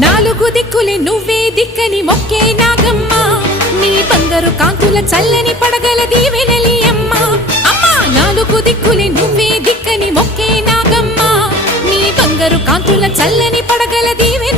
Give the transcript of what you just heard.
నాలుగు దిక్కులే నువ్వే దిక్కని మొక్కే నాగమ్మ నీ బంగారు కాంతుల చల్లని పడగల దీవెనలి అమ్మ అమ్మా నాలుగు దిక్కులే నువ్వే దిక్కని మొక్కే నాగమ్మ నీ బంగారు కాంతుల చల్లని పడగల దీవె